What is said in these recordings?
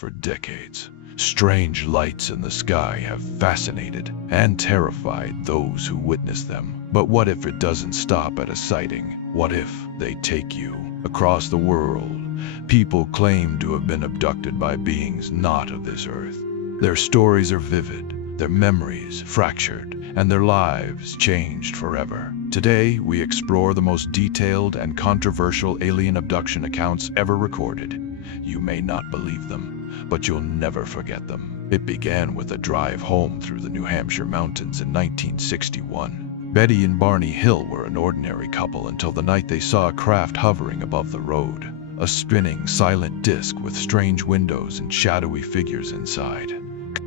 For decades, strange lights in the sky have fascinated and terrified those who witness them. But what if it doesn't stop at a sighting? What if they take you across the world? People claim to have been abducted by beings not of this earth. Their stories are vivid, their memories fractured, and their lives changed forever. Today, we explore the most detailed and controversial alien abduction accounts ever recorded. You may not believe them, but you'll never forget them. It began with a drive home through the New Hampshire mountains in 1961. Betty and Barney Hill were an ordinary couple until the night they saw a craft hovering above the road. A spinning, silent disc with strange windows and shadowy figures inside.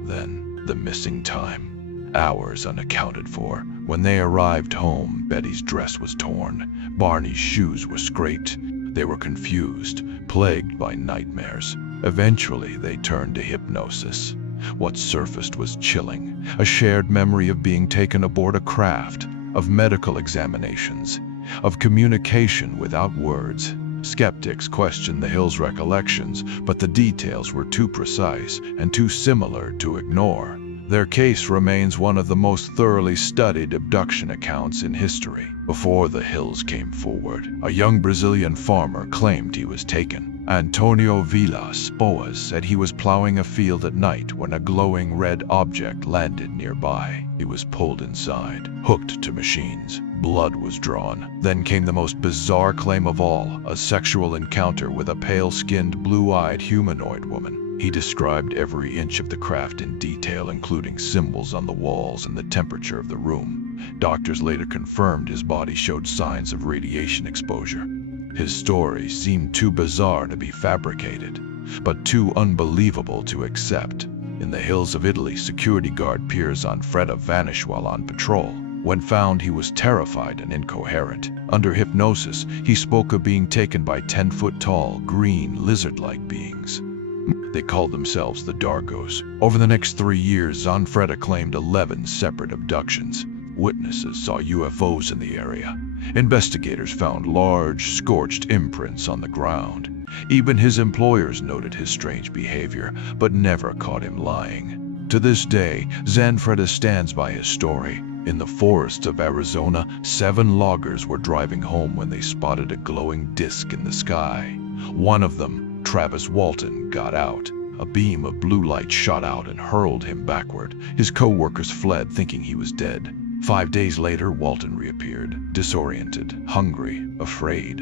Then, the missing time. Hours unaccounted for. When they arrived home, Betty's dress was torn. Barney's shoes were scraped. They were confused, plagued by nightmares. Eventually, they turned to hypnosis. What surfaced was chilling. A shared memory of being taken aboard a craft, of medical examinations, of communication without words. Skeptics questioned the Hills' recollections, but the details were too precise and too similar to ignore. Their case remains one of the most thoroughly studied abduction accounts in history. Before the Hills came forward, a young Brazilian farmer claimed he was taken. Antonio Vilas-Boas said he was plowing a field at night when a glowing red object landed nearby. He was pulled inside, hooked to machines. Blood was drawn. Then came the most bizarre claim of all, a sexual encounter with a pale-skinned, blue-eyed humanoid woman. He described every inch of the craft in detail, including symbols on the walls and the temperature of the room. Doctors later confirmed his body showed signs of radiation exposure. His story seemed too bizarre to be fabricated, but too unbelievable to accept. In the hills of Italy, security guard Pier Zanfretta vanished while on patrol. When found, he was terrified and incoherent. Under hypnosis, he spoke of being taken by 10-foot-tall, green, lizard-like beings. They called themselves the Dargos. Over the next 3 years, Zanfretta claimed 11 separate abductions. Witnesses saw UFOs in the area. Investigators found large, scorched imprints on the ground. Even his employers noted his strange behavior, but never caught him lying. To this day, Zanfretta stands by his story. In the forests of Arizona, 7 loggers were driving home when they spotted a glowing disc in the sky. One of them, Travis Walton, got out. A beam of blue light shot out and hurled him backward. His co-workers fled, thinking he was dead. 5 days later, Walton reappeared, disoriented, hungry, afraid.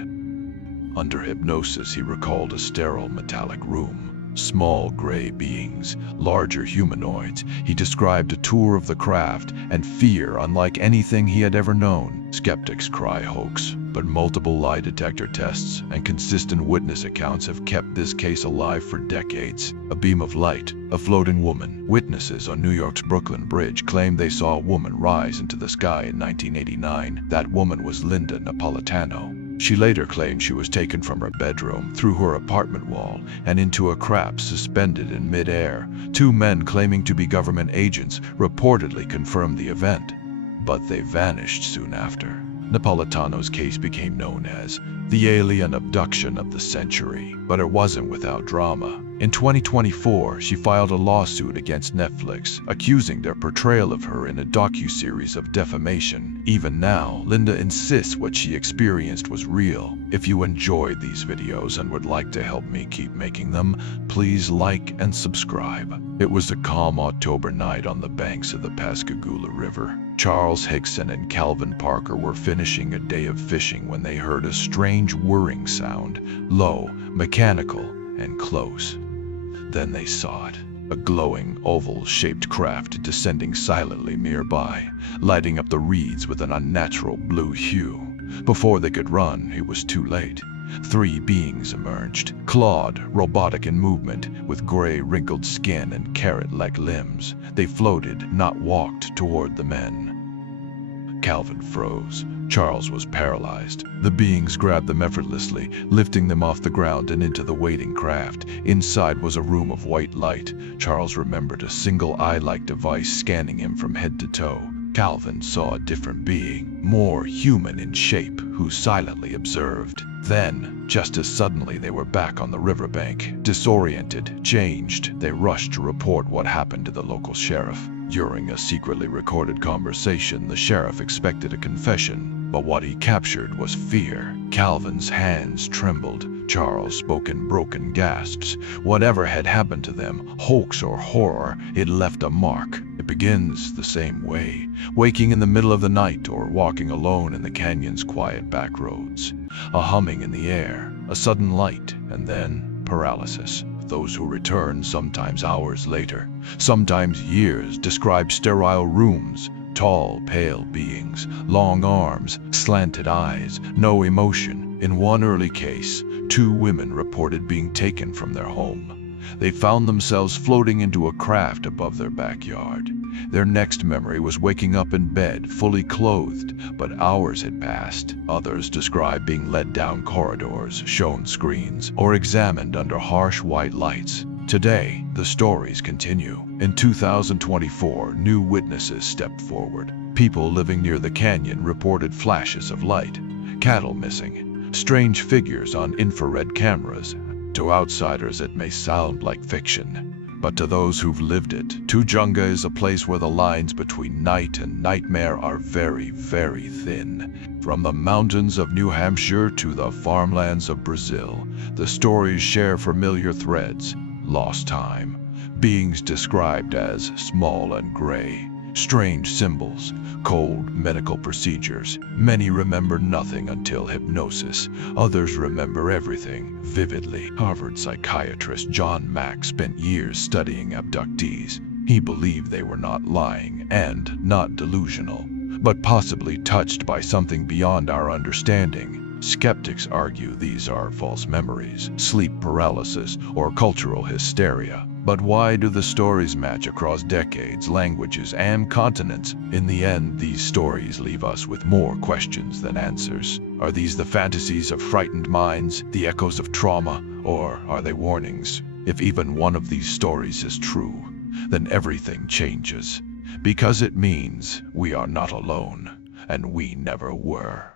Under hypnosis, he recalled a sterile metallic room. Small gray beings, larger humanoids. He described a tour of the craft and fear unlike anything he had ever known. Skeptics cry hoax, but multiple lie detector tests and consistent witness accounts have kept this case alive for decades. A beam of light, a floating woman. Witnesses on New York's Brooklyn Bridge claimed they saw a woman rise into the sky in 1989. That woman was Linda Napolitano. She later claimed she was taken from her bedroom, through her apartment wall, and into a craft suspended in mid-air. 2 men claiming to be government agents reportedly confirmed the event, but they vanished soon after. Napolitano's case became known as the alien abduction of the century, but it wasn't without drama. In 2024, she filed a lawsuit against Netflix, accusing their portrayal of her in a docuseries of defamation. Even now, Linda insists what she experienced was real. If you enjoyed these videos and would like to help me keep making them, please like and subscribe. It was a calm October night on the banks of the Pascagoula River. Charles Hickson and Calvin Parker were finishing a day of fishing when they heard a strange whirring sound, low, mechanical, and close. Then they saw it, a glowing, oval-shaped craft descending silently nearby, lighting up the reeds with an unnatural blue hue. Before they could run, it was too late. 3 beings emerged, clawed, robotic in movement, with gray, wrinkled skin and carrot-like limbs. They floated, not walked, toward the men. Calvin froze. Charles was paralyzed. The beings grabbed them effortlessly, lifting them off the ground and into the waiting craft. Inside was a room of white light. Charles remembered a single eye-like device scanning him from head to toe. Calvin saw a different being, more human in shape, who silently observed. Then, just as suddenly they were back on the riverbank, disoriented, changed, they rushed to report what happened to the local sheriff. During a secretly recorded conversation, the sheriff expected a confession, but what he captured was fear. Calvin's hands trembled. Charles spoke in broken gasps. Whatever had happened to them, hoax or horror, it left a mark. It begins the same way, waking in the middle of the night or walking alone in the canyon's quiet back roads. A humming in the air, a sudden light, and then paralysis. Those who return, sometimes hours later, sometimes years, describe sterile rooms, tall, pale beings, long arms, slanted eyes, no emotion. In one early case, 2 women reported being taken from their home. They found themselves floating into a craft above their backyard. Their next memory was waking up in bed, fully clothed, but hours had passed. Others described being led down corridors, shown screens, or examined under harsh white lights. Today, the stories continue. In 2024, new witnesses stepped forward. People living near the canyon reported flashes of light, cattle missing, strange figures on infrared cameras. To outsiders, it may sound like fiction, but to those who've lived it, Tujunga is a place where the lines between night and nightmare are very, very thin. From the mountains of New Hampshire to the farmlands of Brazil, the stories share familiar threads. Lost time, beings described as small and gray, strange symbols, cold medical procedures. Many remember nothing until hypnosis. Others remember everything vividly. Harvard psychiatrist John Mack spent years studying abductees. He believed they were not lying and not delusional, but possibly touched by something beyond our understanding. Skeptics argue these are false memories, sleep paralysis, or cultural hysteria. But why do the stories match across decades, languages, and continents? In the end, these stories leave us with more questions than answers. Are these the fantasies of frightened minds, the echoes of trauma, or are they warnings? If even one of these stories is true, then everything changes, because it means we are not alone, and we never were.